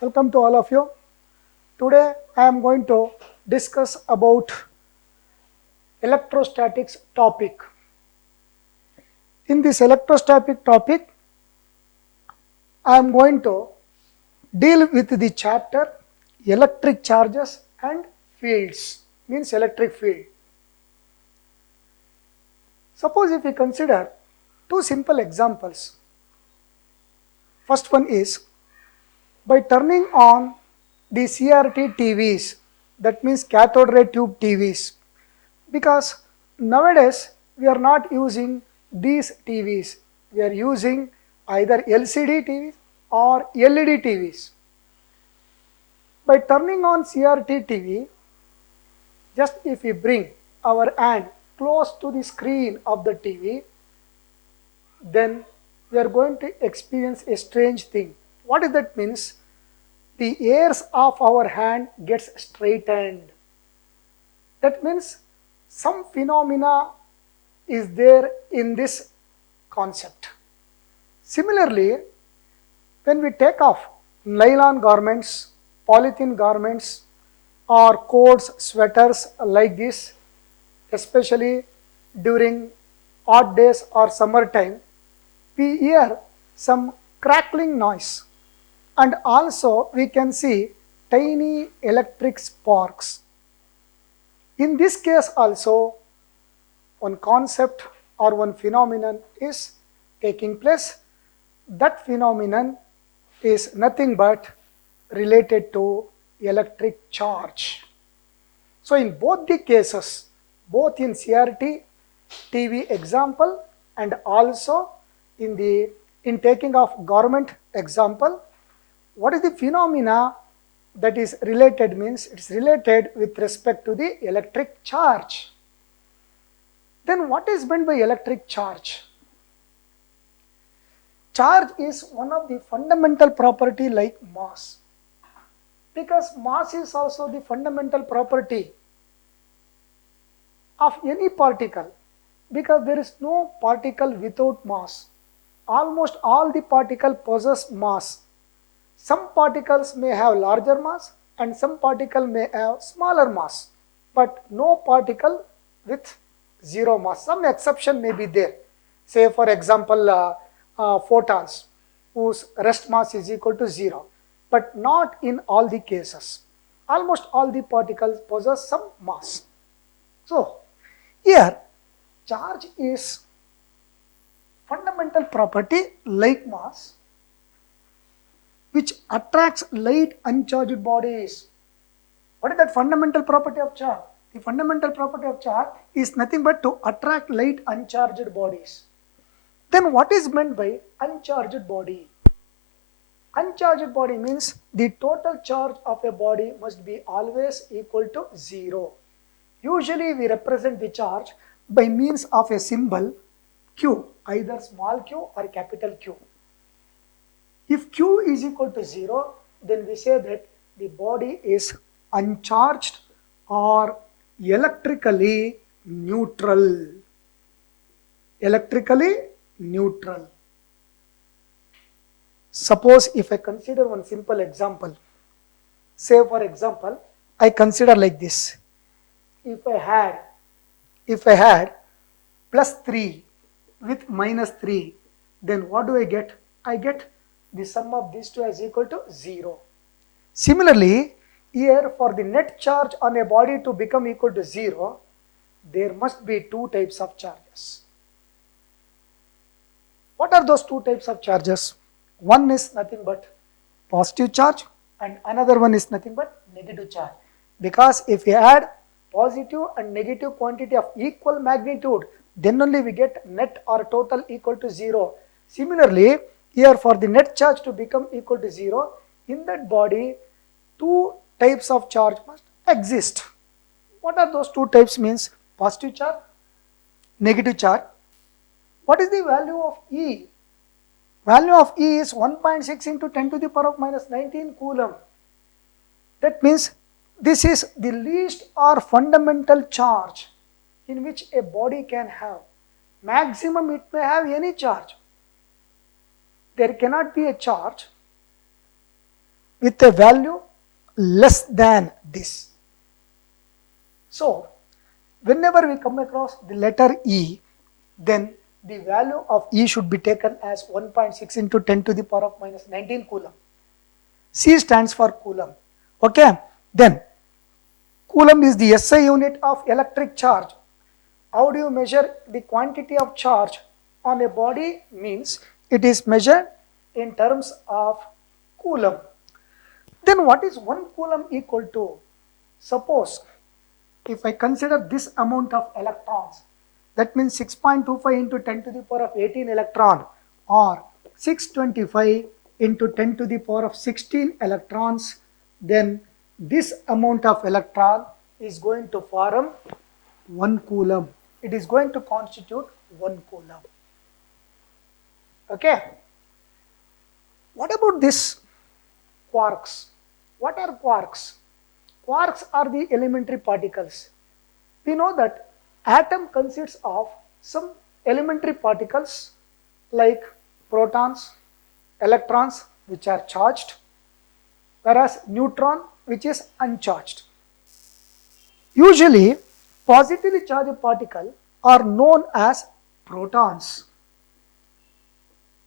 Welcome to all of you. Today I am going to discuss about electrostatics topic. In this electrostatic topic, I am going to deal with the chapter electric charges and fields, means electric field. Suppose if we consider two simple examples. First one is by turning on the CRT TVs, that means cathode ray tube TVs, because nowadays we are not using these TVs, we are using either LCD TVs or LED TVs. By turning on CRT TV, just if we bring our hand close to the screen of the TV, then we are going to experience a strange thing. What does that means? The hairs of our hand gets straightened. That means some phenomena is there in this concept. Similarly, when we take off nylon garments, polythene garments, or coats, sweaters like this, especially during hot days or summertime, we hear some crackling noise, and also we can see tiny electric sparks. In this case also, one concept or one phenomenon is taking place. That phenomenon is nothing but related to electric charge. So in both the cases, both in CRT TV example and also in taking of garment example, what is the phenomena that is related means it's related with respect to the electric charge. Then what is meant by electric charge? Charge is one of the fundamental property like mass, because mass is also the fundamental property of any particle, because there is no particle without mass. Almost all the particles possess mass. Some particles may have larger mass and some particle may have smaller mass, but no particle with zero mass. Some exception may be there. Say for example, photons whose rest mass is equal to 0, but not in all the cases. Almost all the particles possess some mass. So here charge is fundamental property like mass, which attracts light uncharged bodies. What is that fundamental property of charge? The fundamental property of charge is nothing but to attract light uncharged bodies. Then what is meant by uncharged body? Uncharged body means the total charge of a body must be always equal to 0. Usually we represent the charge by means of a symbol Q, either small q or capital Q. If Q is equal to 0, then we say that the body is uncharged or electrically neutral. Electrically neutral. Suppose if I consider one simple example, say for example, I consider like this. If I had plus 3 with minus 3, then what do I get? I get the sum of these two is equal to 0. Similarly, here for the net charge on a body to become equal to 0, there must be two types of charges. What are those two types of charges? One is nothing but positive charge and another one is nothing but negative charge. Because if we add positive and negative quantity of equal magnitude, then only we get net or total equal to 0. Similarly, here for the net charge to become equal to 0, in that body, two types of charge must exist. What are those two types means? Positive charge, negative charge. What is the value of E? Value of E is 1.6 into 10 to the power of minus 19 coulomb. That means this is the least or fundamental charge in which a body can have. Maximum it may have any charge. There cannot be a charge with a value less than this. So, whenever we come across the letter E, then the value of E should be taken as 1.6 into 10 to the power of minus 19 coulomb. C stands for coulomb. Okay, then coulomb is the SI unit of electric charge. How do you measure the quantity of charge on a body? Means it is measured in terms of coulomb. Then what is 1 coulomb equal to? Suppose if I consider this amount of electrons, that means 6.25 into 10 to the power of 18 electron, or 625 into 10 to the power of 16 electrons, then this amount of electron is going to form 1 coulomb. It is going to constitute 1 coulomb. Okay. What about this quarks? What are quarks? Quarks are the elementary particles. We know that atom consists of some elementary particles like protons, electrons which are charged, whereas neutron which is uncharged. Usually positively charged particles are known as protons.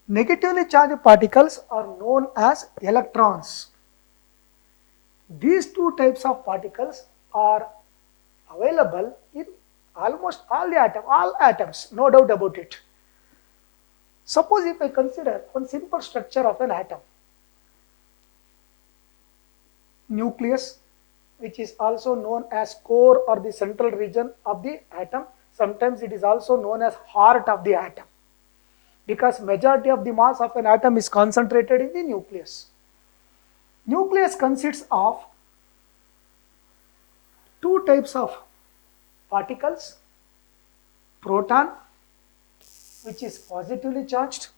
Negatively charged particles are known as electrons. These two types of particles are available in almost all atoms, no doubt about it. Suppose if I consider one simple structure of an atom, nucleus, which is also known as core or the central region of the atom. Sometimes it is also known as heart of the atom, because majority of the mass of an atom is concentrated in the nucleus. Nucleus consists of two types of particles, proton, which is positively charged,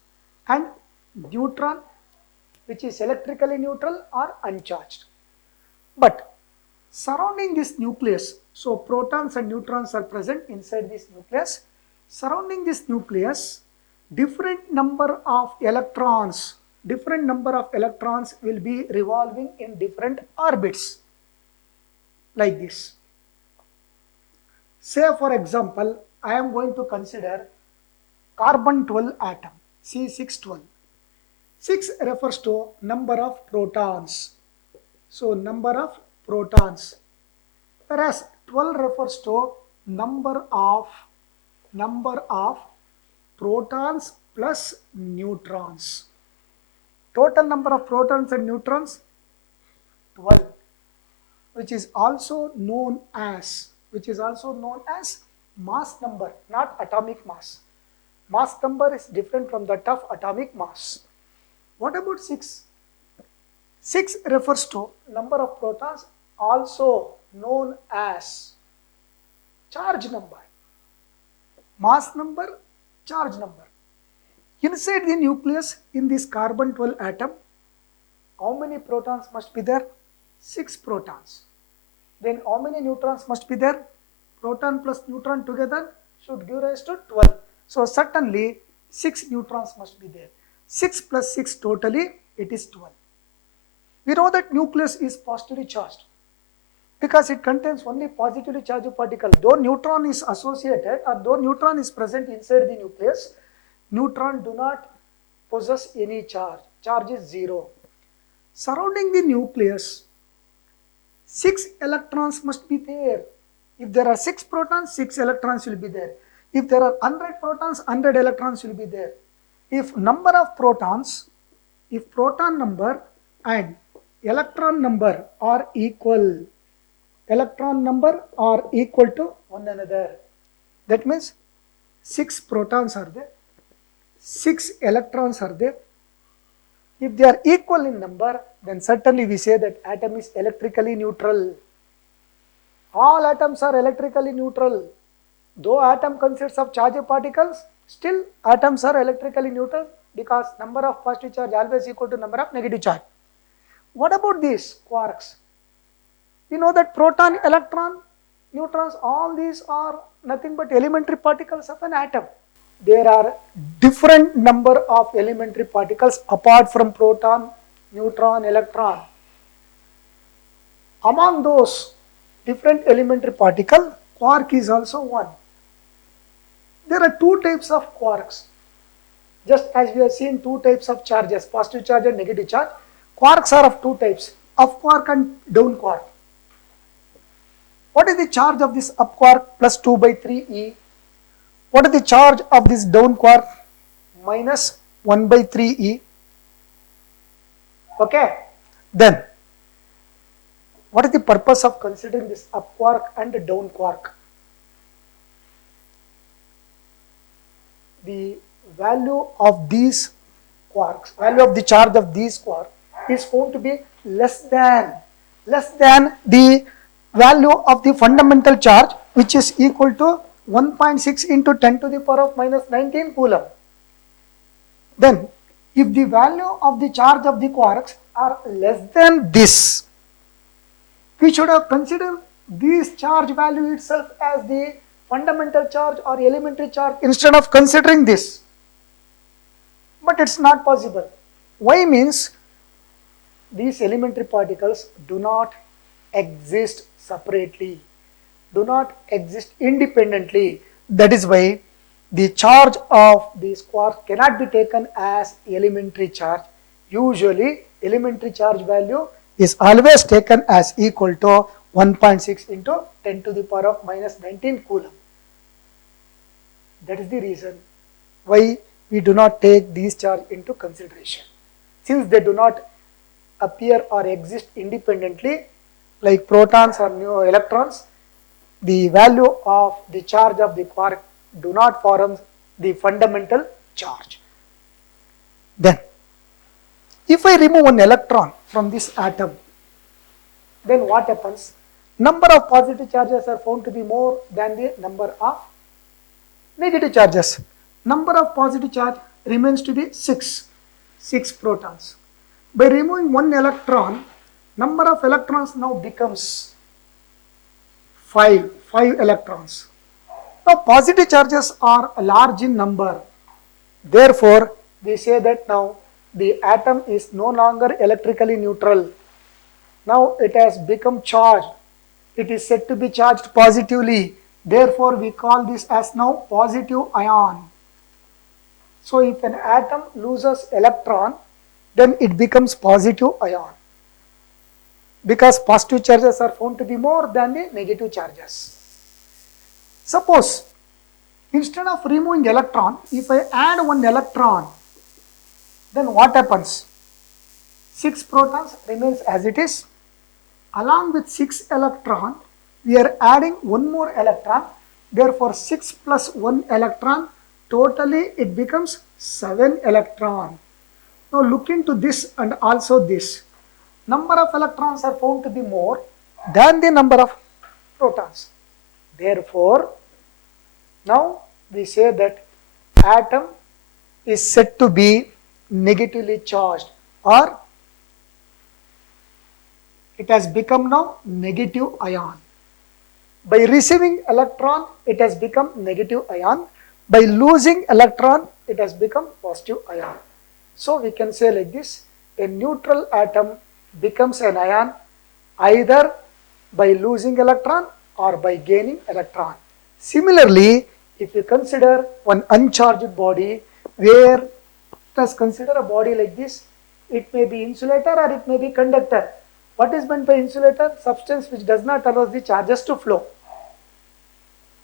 and neutron, which is electrically neutral or uncharged. But surrounding this nucleus, so protons and neutrons are present inside this nucleus. Surrounding this nucleus, different number of electrons will be revolving in different orbits, like this. Say for example, I am going to consider carbon 12 atom, C612. 6 refers to number of protons. So number of protons, whereas 12 refers to number of protons plus neutrons. Total number of protons and neutrons 12, which is also known as mass number, not atomic mass. Mass number is different from that of atomic mass. What about 6? 6 refers to number of protons, also known as charge number. Mass number, charge number. Inside the nucleus in this carbon 12 atom, how many protons must be there? 6 protons. Then how many neutrons must be there? Proton plus neutron together should give rise to 12. So certainly 6 neutrons must be there. 6 plus 6 totally it is 12. We know that nucleus is positively charged because it contains only positively charged particle. Though neutron is associated, or though neutron is present inside the nucleus, neutron do not possess any charge. Charge is 0. Surrounding the nucleus, 6 electrons must be there. If there are 6 protons, 6 electrons will be there. If there are 100 protons, 100 electrons will be there. If number of protons, if proton number and electron number are equal to one another, that means 6 protons are there, 6 electrons are there. If they are equal in number, then certainly we say that atom is electrically neutral. All atoms are electrically neutral. Though atom consists of charged particles, still atoms are electrically neutral because number of positive charge always equal to number of negative charge. What about these quarks? We know that proton, electron, neutrons, all these are nothing but elementary particles of an atom. There are different number of elementary particles apart from proton, neutron, electron. Among those different elementary particle, quark is also one. There are two types of quarks. Just as we have seen two types of charges, positive charge and negative charge, quarks are of two types, up quark and down quark. What is the charge of this up quark? Plus 2 by 3e. What is the charge of this down quark? Minus 1 by 3e. Okay. Then, what is the purpose of considering this up quark and down quark? The value of these quarks, value of the charge of these quarks is found to be less than the value of the fundamental charge, which is equal to 1.6 into 10 to the power of minus 19 coulomb. Then, if the value of the charge of the quarks are less than this, we should have considered this charge value itself as the fundamental charge or elementary charge instead of considering this. But it's not possible. Why? Means these elementary particles do not exist separately, do not exist independently. That is why the charge of these quarks cannot be taken as elementary charge. Usually elementary charge value is always taken as equal to 1.6 into 10 to the power of minus 19 coulomb. That is the reason why we do not take these charges into consideration. Since they do not appear or exist independently like protons or electrons, the value of the charge of the quark do not form the fundamental charge. Then, if I remove one electron from this atom, then what happens? Number of positive charges are found to be more than the number of negative charges. Number of positive charge remains to be 6 protons. By removing one electron, number of electrons now becomes 5 electrons. Now positive charges are large in number. Therefore, we say that now the atom is no longer electrically neutral. Now it has become charged. It is said to be charged positively. Therefore, we call this as now positive ion. So, if an atom loses electron, then it becomes positive ion, because positive charges are found to be more than the negative charges. Suppose, instead of removing electron, if I add one electron, then what happens? 6 protons remains as it is. Along with 6 electron, we are adding one more electron. Therefore, 6 plus 1 electron, totally it becomes 7 electron. Now look into this and also this. Number of electrons are found to be more than the number of protons. Therefore, now we say that atom is said to be negatively charged, or it has become now negative ion. By receiving electron, it has become negative ion. By losing electron, it has become positive ion. So we can say like this: a neutral atom becomes an ion either by losing electron or by gaining electron. Similarly, if you consider one uncharged body, where let us consider a body like this, it may be insulator or it may be conductor. What is meant by insulator? Substance which does not allow the charges to flow.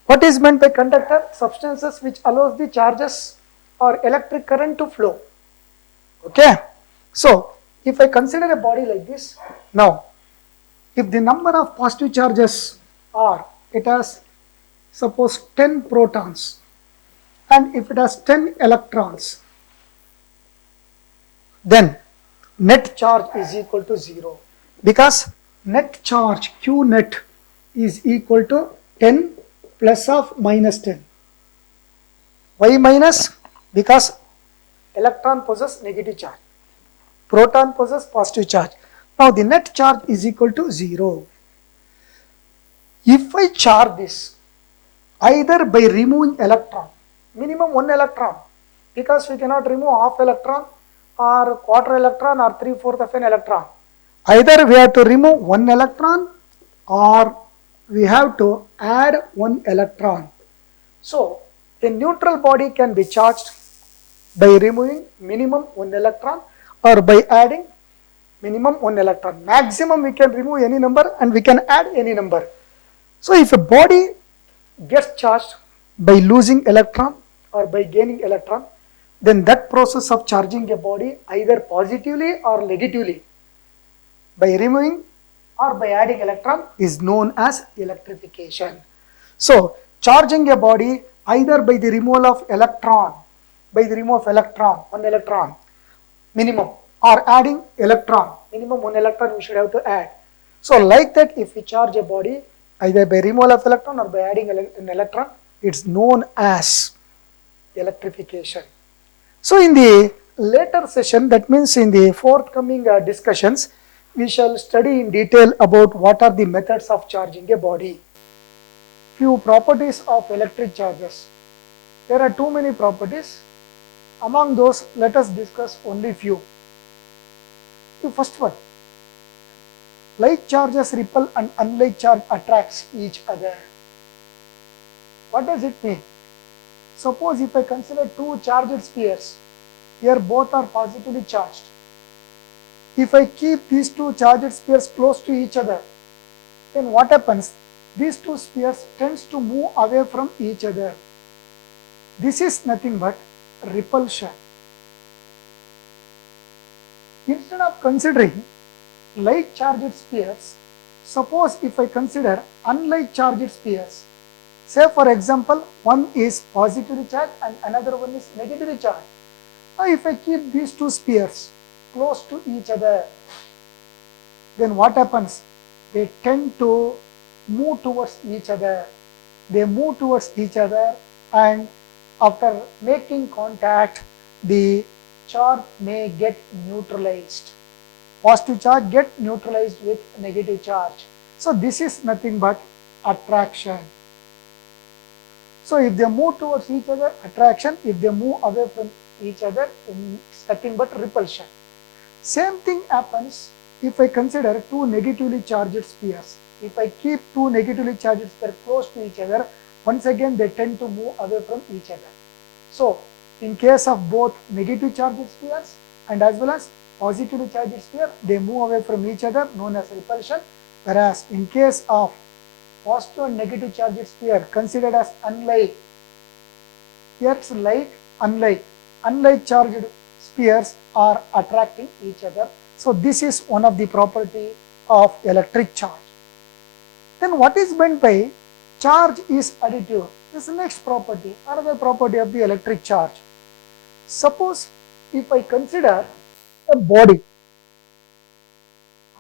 What is meant by conductor? Substances which allows the charges or electric current to flow. Okay. So, if I consider a body like this, now, if the number of positive charges are, it has suppose 10 protons, and if it has 10 electrons, then net charge is equal to 0, because net charge Q net is equal to 10 plus of minus 10. Why minus? Because electron possesses negative charge, proton possesses positive charge. Now the net charge is equal to 0. If I charge this either by removing electron, minimum 1 electron, because we cannot remove half electron or quarter electron or 3/4 of an electron, Either we have to remove one electron or we have to add one electron. So a neutral body can be charged by removing minimum one electron or by adding minimum one electron. Maximum we can remove any number and we can add any number. So if a body gets charged by losing electron or by gaining electron, then that process of charging a body either positively or negatively by removing or by adding electron is known as electrification. So charging a body either by the removal of electron, one electron minimum, or adding electron, minimum one electron we should have to add. So like that, if we charge a body either by removal of electron or by adding an electron, it's known as electrification. So in the later session, that means in the forthcoming discussions, we shall study in detail about what are the methods of charging a body. Few properties of electric charges. There are too many properties. Among those, let us discuss only few. The first one, like charges repel and unlike charge attracts each other. What does it mean? Suppose if I consider two charged spheres, here both are positively charged. If I keep these two charged spheres close to each other, then what happens? These two spheres tends to move away from each other. This is nothing but repulsion. Instead of considering like charged spheres, suppose if I consider unlike charged spheres, say for example, one is positively charged and another one is negatively charged. Now if I keep these two spheres close to each other, then what happens? They tend to move towards each other. They move towards each other, and after making contact, the charge may get neutralized. Positive charge get neutralized with negative charge. So this is nothing but attraction. So if they move towards each other, attraction. If they move away from each other, it's nothing but repulsion. Same thing happens if I consider two negatively charged spheres. If I keep two negatively charged spheres close to each other, once again they tend to move away from each other. So in case of both negative charged spheres and as well as positively charged sphere, they move away from each other, known as repulsion. Whereas in case of positive and negative charged sphere considered as unlike, here it's like unlike. Unlike charged spheres are attracting each other. So this is one of the property of electric charge. Then what is meant by charge is additive? This is the next property, another property of the electric charge. Suppose if I consider a body,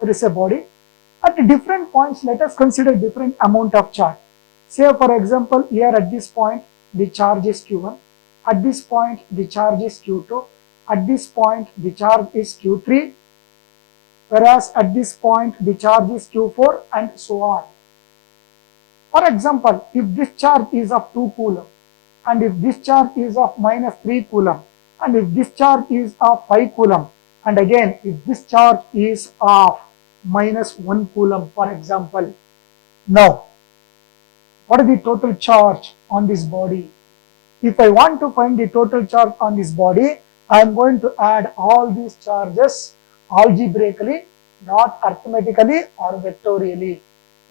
there is a body, at different points let us consider different amount of charge. Say for example, here at this point the charge is Q1, at this point the charge is Q2, at this point the charge is Q3, whereas at this point the charge is Q4, and so on. For example, if this charge is of 2 coulomb, and if this charge is of minus 3 coulomb, and if this charge is of 5 coulomb, and again if this charge is of minus 1 coulomb, for example. Now, what is the total charge on this body? If I want to find the total charge on this body, I am going to add all these charges algebraically, not arithmetically or vectorially.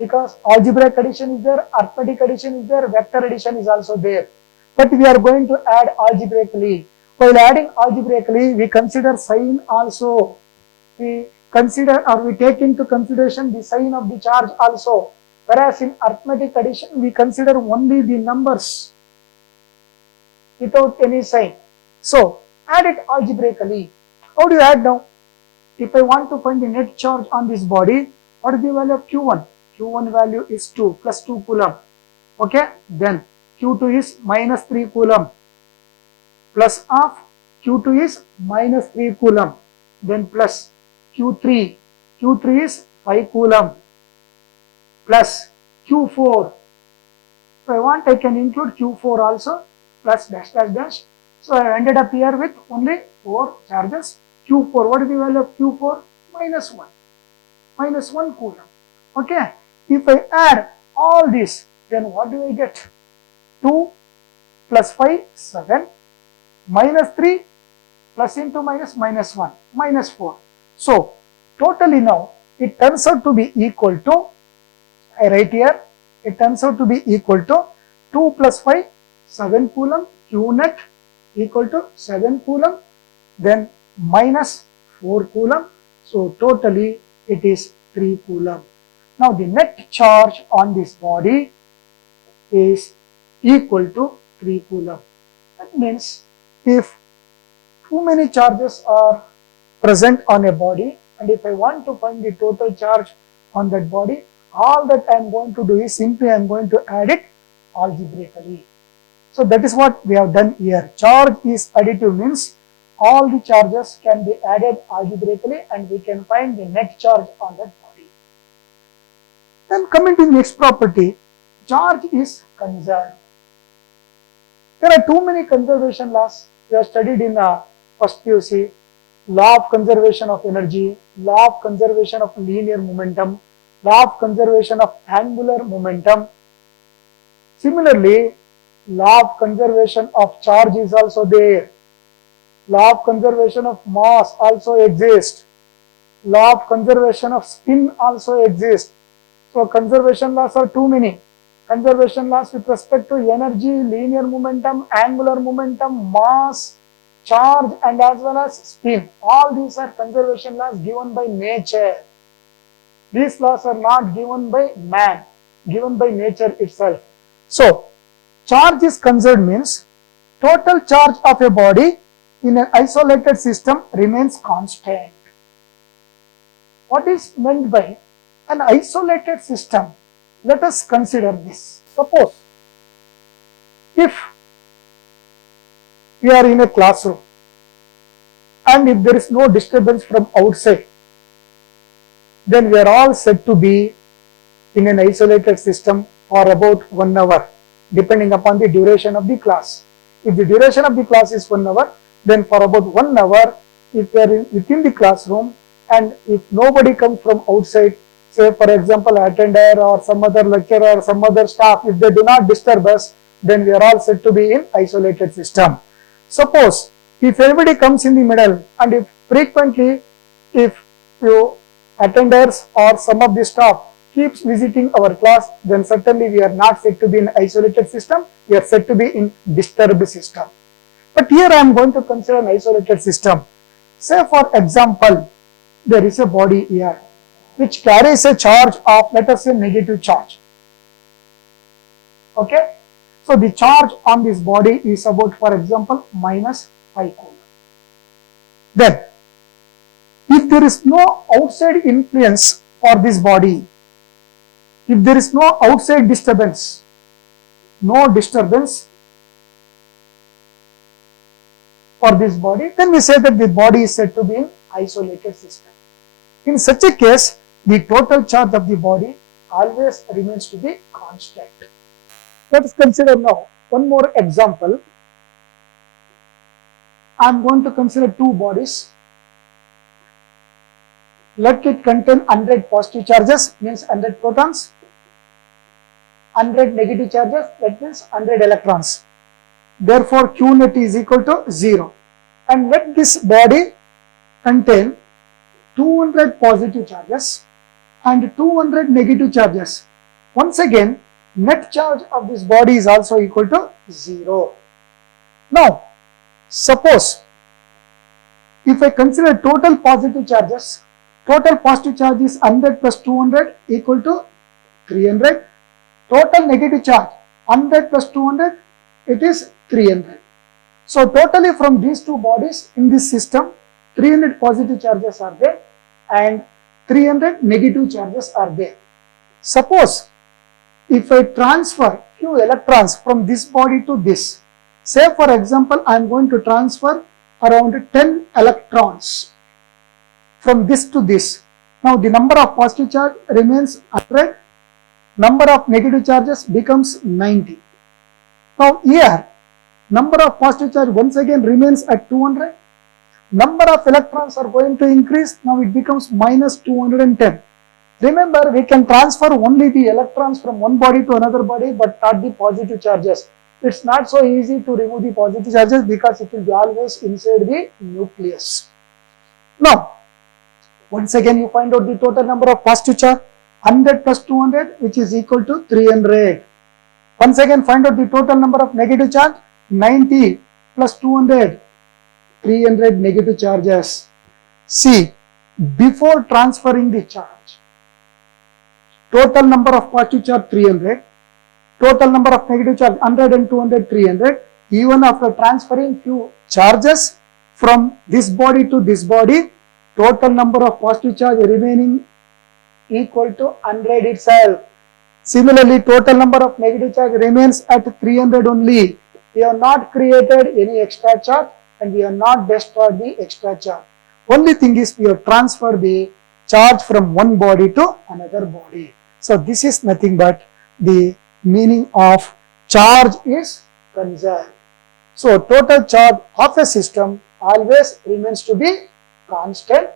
Because algebraic addition is there, arithmetic addition is there, vector addition is also there. But we are going to add algebraically. While adding algebraically, we consider sign also. We consider or we take into consideration the sign of the charge also. Whereas in arithmetic addition, we consider only the numbers without any sign. So, add it algebraically. How do you add now? If I want to find the net charge on this body, what is the value of Q1? Q1 value is 2 plus 2 coulomb. Okay, then Q2 is minus 3 coulomb plus of Q2 is minus 3 coulomb, then plus Q3. Q3 is 5 coulomb plus Q4. If I want, I can include Q4 also plus dash dash dash. So I ended up here with only 4 charges. Q4, what is the value of Q4? Minus 1. minus 1 coulomb. Okay, if I add all this, then what do I get? 2 plus 5, 7, minus 3, plus into minus, minus 1, minus 4. So, totally now, it turns out to be equal to, I write here, it turns out to be equal to 2 plus 5, 7 coulomb, Q net equal to 7 coulomb, then minus 4 coulomb. So, totally it is 3 coulomb. Now, the net charge on this body is equal to 3 coulomb. That means if too many charges are present on a body, and if I want to find the total charge on that body, all that I am going to do is simply I am going to add it algebraically. So that is what we have done here. Charge is additive means all the charges can be added algebraically and we can find the net charge on that body. Then coming to the next property, charge is conserved. There are too many conservation laws. We have studied in first PUC, law of conservation of energy, law of conservation of linear momentum, law of conservation of angular momentum. Similarly, law of conservation of charge is also there. Law of conservation of mass also exists. Law of conservation of spin also exists. So, conservation laws are too many. Conservation laws with respect to energy, linear momentum, angular momentum, mass, charge and as well as spin. All these are conservation laws given by nature. These laws are not given by man, given by nature itself. So, charge is conserved means total charge of a body in an isolated system remains constant. What is meant by an isolated system? Let us consider this. Suppose if we are in a classroom and if there is no disturbance from outside, then we are all said to be in an isolated system for about 1 hour, depending upon the duration of the class. If the duration of the class is 1 hour, then for about 1 hour, if we are within the classroom and if nobody comes from outside, say for example attender or some other lecturer or some other staff, if they do not disturb us, then we are all said to be in isolated system. Suppose if anybody comes in the middle and if frequently if you attenders or some of the staff keeps visiting our class, then certainly we are not said to be in isolated system, we are said to be in disturbed system. But here I am going to consider an isolated system. Say for example, there is a body here which carries a charge of, let us say, negative charge. Okay. So the charge on this body is about, for example, minus 5 coulomb. Then, if there is no outside influence for this body, if there is no outside disturbance, no disturbance for this body, then we say that the body is said to be in isolated system. In such a case, the total charge of the body always remains to be constant. Let us consider now one more example. I am going to consider two bodies. Let it contain 100 positive charges, means 100 protons, 100 negative charges, that means 100 electrons. Therefore, Q net is equal to 0. And let this body contain 200 positive charges and 200 negative charges. Once again, net charge of this body is also equal to 0. Now, suppose if I consider total positive charges, total positive charge is 100 plus 200 equal to 300. Total negative charge 100 plus 200, it is 300. So totally from these two bodies in this system, 300 positive charges are there and 300 negative charges are there. Suppose if I transfer few electrons from this body to this, say for example I am going to transfer around 10 electrons from this to this. Now the number of positive charge remains 100, number of negative charges becomes 90. Now here number of positive charge once again remains at 200. Number of electrons are going to increase. Now it becomes minus 210. Remember, we can transfer only the electrons from one body to another body, but not the positive charges. It's not so easy to remove the positive charges because it will be always inside the nucleus. Now, once again you find out the total number of positive charge, 100 plus 200, which is equal to 300. Once again find out the total number of negative charge, 90 plus 200, 300 negative charges. See, before transferring the charge, total number of positive charge 300, total number of negative charge 100 and 200, 300. Even after transferring few charges from this body to this body, total number of positive charge remaining equal to 100 itself. Similarly, total number of negative charge remains at 300 only. We have not created any extra charge and we have not destroyed the extra charge. Only thing is we have transferred the charge from one body to another body. So this is nothing but the meaning of charge is conserved. So total charge of a system always remains to be constant.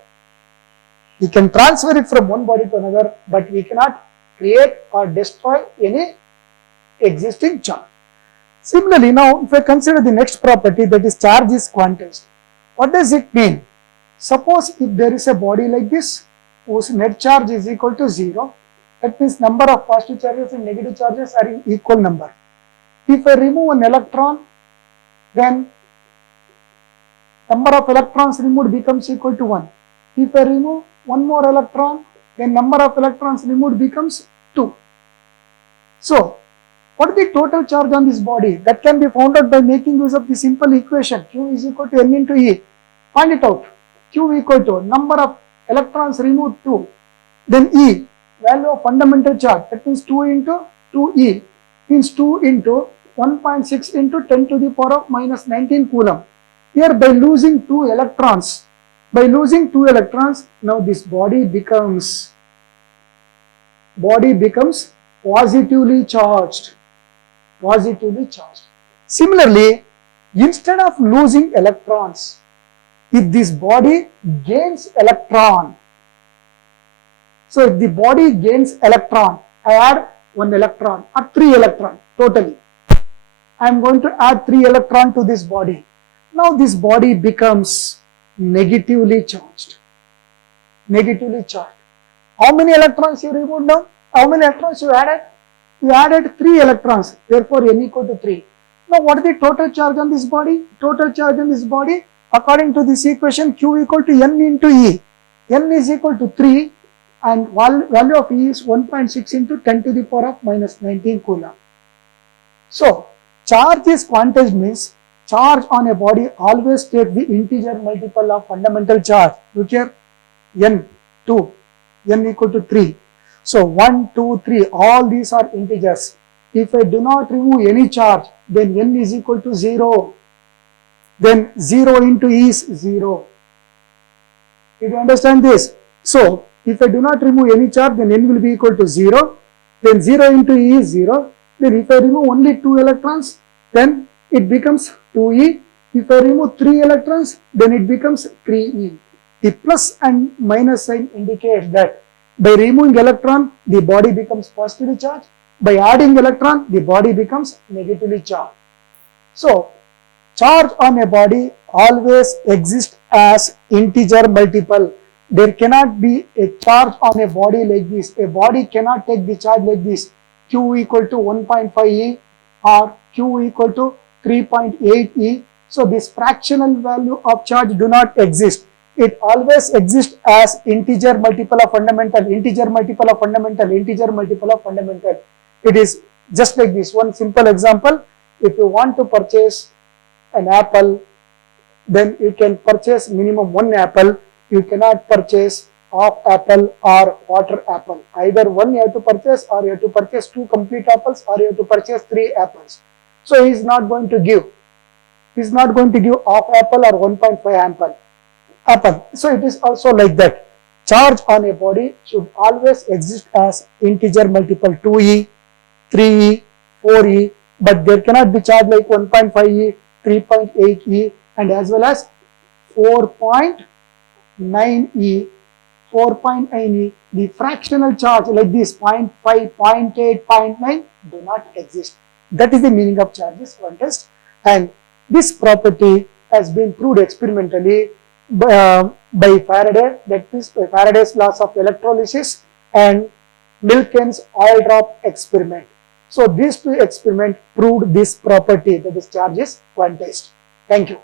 We can transfer it from one body to another, but we cannot create or destroy any existing charge. Similarly, now if I consider the next property, that is charge is quantized. What does it mean? Suppose if there is a body like this whose net charge is equal to 0, that means number of positive charges and negative charges are in equal number. If I remove an electron, then number of electrons removed becomes equal to 1. If I remove one more electron, then number of electrons removed becomes 2. So, what is the total charge on this body? That can be found out by making use of the simple equation. Q is equal to N into E. Find it out. Q equal to number of electrons removed 2. Then E, value of fundamental charge. That means 2 into 2E means 2 into 1.6 into 10 to the power of minus 19 coulomb. Here by losing 2 electrons, now this body becomes positively charged. Similarly, instead of losing electrons, if this body gains electron, so if the body gains electron, I add 1 electron or 3 electron totally. I am going to add 3 electron to this body. Now this body becomes negatively charged. How many electrons you removed now? How many electrons you added? You added 3 electrons. Therefore, N equal to 3. Now, what is the total charge on this body? Total charge on this body, according to this equation, Q equal to N into E. N is equal to 3 and value of E is 1.6 into 10 to the power of minus 19 coulomb. So, charge is quantized means charge on a body always take the integer multiple of fundamental charge. Look here, N, 2, N equal to 3. So, 1, 2, 3, all these are integers. If I do not remove any charge, then N is equal to 0. Then 0 into E is 0. Did you understand this? So, if I do not remove any charge, then N will be equal to 0. Then 0 into E is 0. Then if I remove only 2 electrons, then it becomes 2E. If I remove 3 electrons, then it becomes 3E. The plus and minus sign indicates that by removing electron, the body becomes positively charged. By adding electron, the body becomes negatively charged. So, charge on a body always exists as integer multiple. There cannot be a charge on a body like this. A body cannot take the charge like this. Q equal to 1.5E or Q equal to 3.8E. So, this fractional value of charge do not exist. It always exists as integer multiple of fundamental. It is just like this. One simple example, if you want to purchase an apple, then you can purchase minimum 1 apple. You cannot purchase half apple or quarter apple. Either one you have to purchase, or you have to purchase 2 complete apples, or you have to purchase 3 apples. So, he is not going to give. Half apple or 1.5 apple. So, it is also like that. Charge on a body should always exist as integer multiple 2E, 3E, 4E, but there cannot be charge like 1.5E, 3.8E and as well as 4.9E 4.9, the fractional charge like this 0.5, 0.8, 0.9 do not exist. That is the meaning of charges quantized, and this property has been proved experimentally by Faraday, that is by Faraday's laws of electrolysis and Millikan's oil drop experiment. So these two experiments proved this property, that is charge is quantized. Thank you.